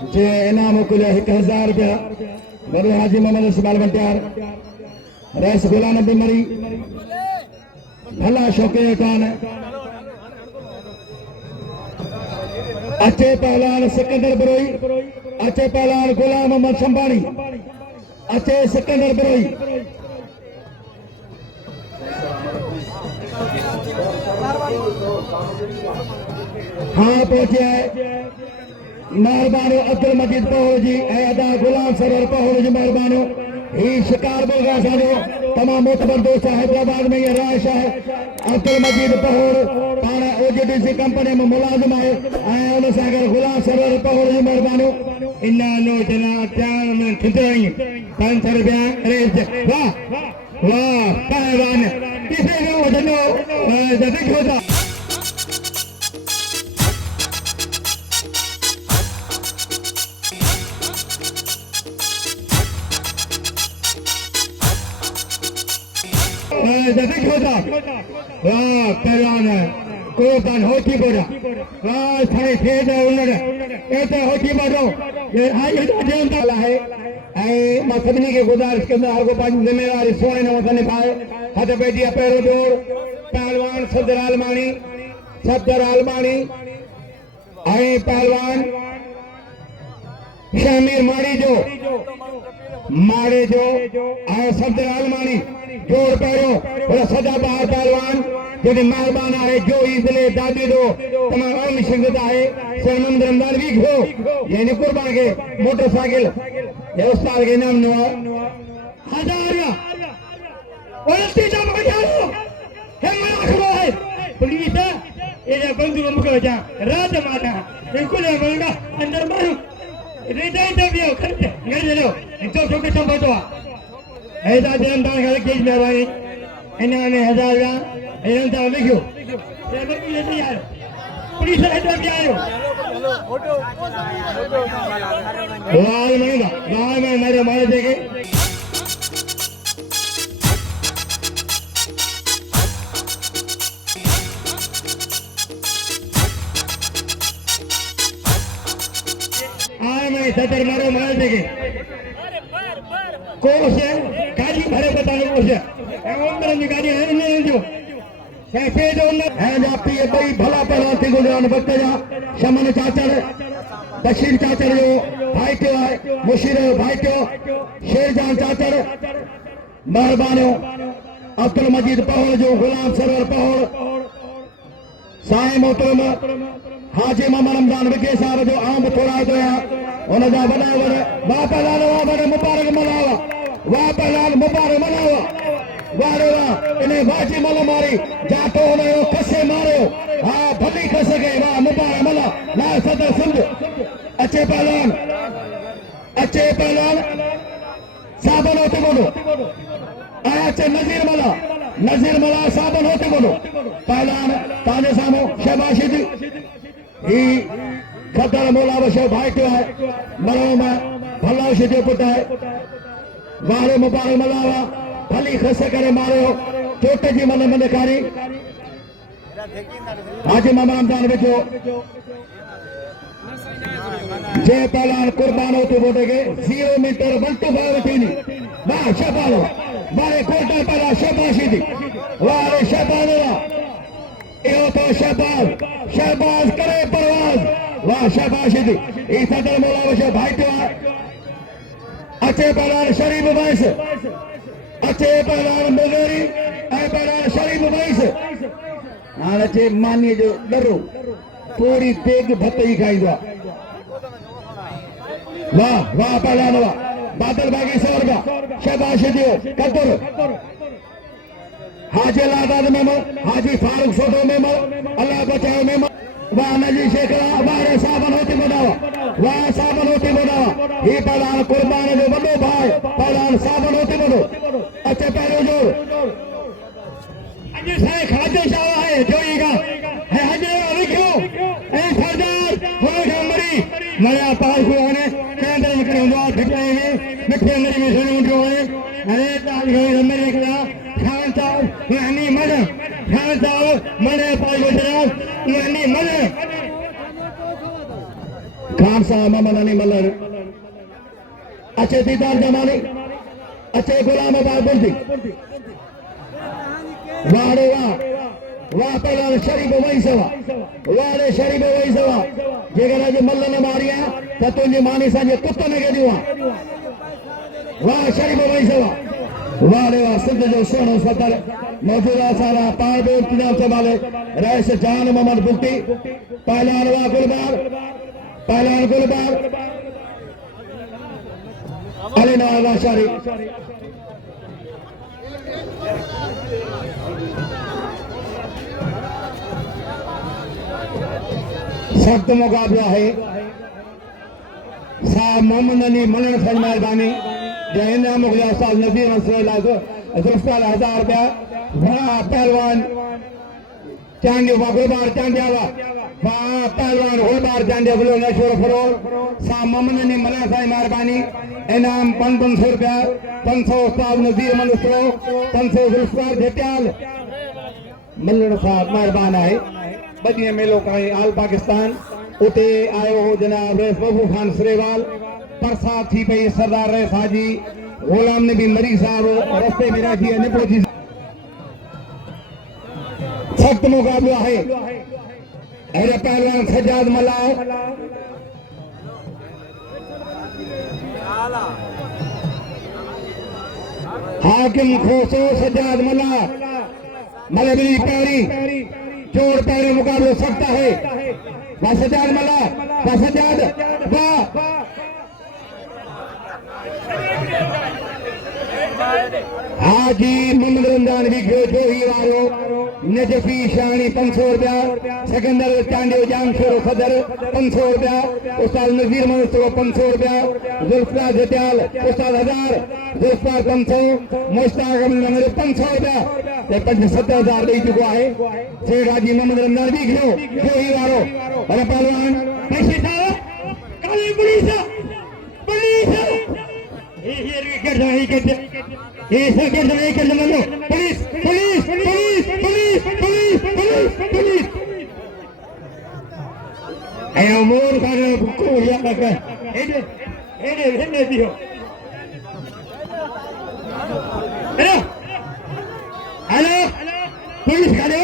जे इनाम मोकिलियो 1000 रुपया वॾो हाजी मोहम्मद इस्माइल बंटियार रईस गुलाम नबी मरी भला शौके कान अचे पहलवान सिकंदर बरोई अचे पहलवान गुलाम मोहम्मद शंबानी अचे सिकंदर बरोई हाँ पहुंचे मेहरबानी अब्दुल मजीद पहोड़ जी अदा गुलाम सरवर पहोड़ जी मेहरबानी ही शिकार बोलगा साजो तमाम मोतबर दोस्त हैदराबाद में ये राइश है अब्दुल मजीद पहोड़ पाण ओजीडीसी कंपनी में मुलाजिम है उन सागर गुलाम सरवर पहोड़ जी मेहरबानी इन्ना नो जना चार में खिचड़ी 500 रुपया रेस वाह वाह पहलवान किसे को वजनो जदी खोदा जैसे खोदा वाह पहलवान कोतान होती बोरा वाह थाई खेद उन्नड़ ऐसे होती बोरो ये आई जनता वाला है ऐ मसबनी के गुजारिश के अंदर आगो पांच जिम्मेदारी सोने ने वतन निभाए हद बेटिया पैरो जोड़ पहलवान सदर आलमानी ऐ पहलवान शामिर माड़ी जो ऐ सदर आलमानी जोड़ पैरो और सदा बाहर पहलवान जो मेहरबान है जो इजले दादी दो तमाम आम शिंगता है सरमंद रमजान भी हो यानी कुर्बान के मोटरसाइकिल ये उस्ताद के नाम नो 1000 और तीजा मजारो है मलाखरो है पुलिस ये जो बंदूक मुके जा रात माना बिल्कुल बंगा अंदर मारो रेजा इंटरव्यू करते घर चलो तो छोटे तो बतो ऐसा जनता का केस में भाई इन्होंने 1000 जनता लिखो ये बंदी लेते यार पुलिस हेडर भी आयो लाल में मेरे मारे देखे आए मैं सदर मारे देखे कोस है गाड़ी भरे बताने कोस है उम्र की गाड़ी है नहीं जो कैसे जो है जाती है भाई भला पहला थी गुजरान वक्त जा शमन चाचर बशीर चाचर जो भाई क्यों है मुशीर भाई क्यों शेरजान चाचर मेहरबानो अब्दुल मजीद पहोड़ जो गुलाम सरवर पहोड़ साए मोहतरम हाजी मोहम्मद रमजान विके साहब जो आम थोड़ा तो है उनका बड़ा वाह पहलान वाह बड़े मुबारक मनावा वाह पहलान मुबारक मनावा वाह इन्हें बाजी मल मारी जातो उन्हें कसे मारो हाँ भली कस गए वाह मुबारक मला ला सदर सिंध अच्छे पहलान साबन होते बोलो अच्छे नजीर मला साबन होते बोलो पहलान ताजे सामो शहबाशी थी ही खतर मोला बशो भाई क्यों है मरो में भला जो पुट है वारे मुबारक मलावा भली खस करे मारो चोट जी मन कारी हाजी मामा रमजान विचो जे पहलान कुर्बान होते बोटे के 0 मीटर 125 थी वाह शहबानो वारे कोटा पहला शहबाशी थी वारे शहबानो यो तो शहबाज करे परवाज वाह शहबाशी थी इस सदर मोला वशो भाई तो अच्छे पहलान शरीफ वैस अच्छे पहलान मुगेरी ऐ पहलान शरीफ वैस हाँ अच्छे मानिए जो डरो पूरी तेग भत ही खाईंदो वाह वाह पहलान वाह बादल बागी सौरगा शहबाशी दियो कतुर हाजी लादाद मेमो हाजी फारूक सोटो मेमो अल्लाह बचाओ मेमो वाह नजी शेखरा वाह साबन होती बनावा वाह साबन होती बनावा ये पहलान कुर्बान जो बड़ो भाई पहलान साबन होती बनो अच्छे पहले जोर अजी साए खाते शावा है जोईगा है हजे लिखो ए सरदार होने मरी नया पास को होने केंद्र में करे हुआ भिटाई में मिठे अंदर में सुनो जो है अरे ताज गए मेरे कला खान साहब यानी मदन खान साहब मने पास गुजरात यानी मदन खान साहब मोहम्मद अली मल्हर अच्छे दीदार जमानी अच्छे गुलाम बाबुल जी वाड़े वाह पहला शरीफ वही सवा वाड़े शरीफ वही सवा जेकर अज मल्ल ने मारिया तो तुझे मानी संजे कुत्ते ने के दिवा वाह शरीफ वही सवा वाड़े वाह सिंध जो सोनो सदर मौजूदा सारा पार बे इंतजाम से वाले रईस जान मोहम्मद बुट्टी पहलवान वाह गुलबार अली नवाज शारी सख्त मुकाबला है साहब मोहम्मद अली मलन फज मेहरबानी जय मुखलिया साहब नजीर जुल्फकार 1000 रुपया वाह पहलवान चांदी गुलबार चांदिया वाह पहलवान गुलबार चांदिया बोलो नशोर फरोल साहब मोहम्मद अली मलन फज मेहरबानी इनाम 500 रुपया 500 उस्ताद नजीर मनुष्रो 500 जुल्फकार झटियाल मल्लण साहब मेहरबान है बदिए मेलो का आल पाकिस्तान उते आयो हो जनाब रेस बबू खान सुरेवाल परसाद थी पई सरदार रेस हाजी गुलाम नबी मरी साहब रस्ते में राजी ने पहुंची सख्त मुकाबला है अरे पहलवान सज्जाद मला हाकिम खोसो सज्जाद मला मलबरी पैरी चोर पैरे मुकाबले सकता है सज्जाद मला सज्जाद वाह हाजी मोहम्मद रमजान भी जो ही वारो नजफी शानी 500 रुपया सिकंदर चांडियो जामशोर सदर 500 रुपया उस्ताद नजीर मनुष्रो 500 रुपया जुल्फकार जटियाल उस्ताद 1000 जुल्फकार 500 मुश्ताक अब्दुल 500 रुपया 70,000 दे चुका है शेख हाजी मोहम्मद रमजान भी जो ही वारो अरे पहलवान पैसे काली पुलिस ये विकेट नहीं कहते ये विकेट नहीं कहते मनो police police police police police police police ए अमोर का को या लगा ए दियो हेलो पुलिस का दे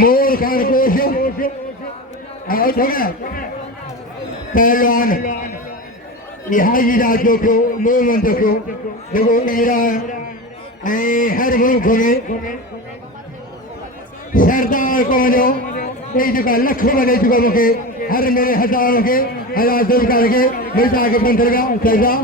मोर खान कोश आउट हो गया पहलवान यहाँ जी राजो को मोहम्मद को देखो मेरा हर मुल्क में सरदार को जो कई जगह लखों में दे चुका मुझे हर मेरे हजारों के हजार दिल करके मिलता के बंदर का सरदार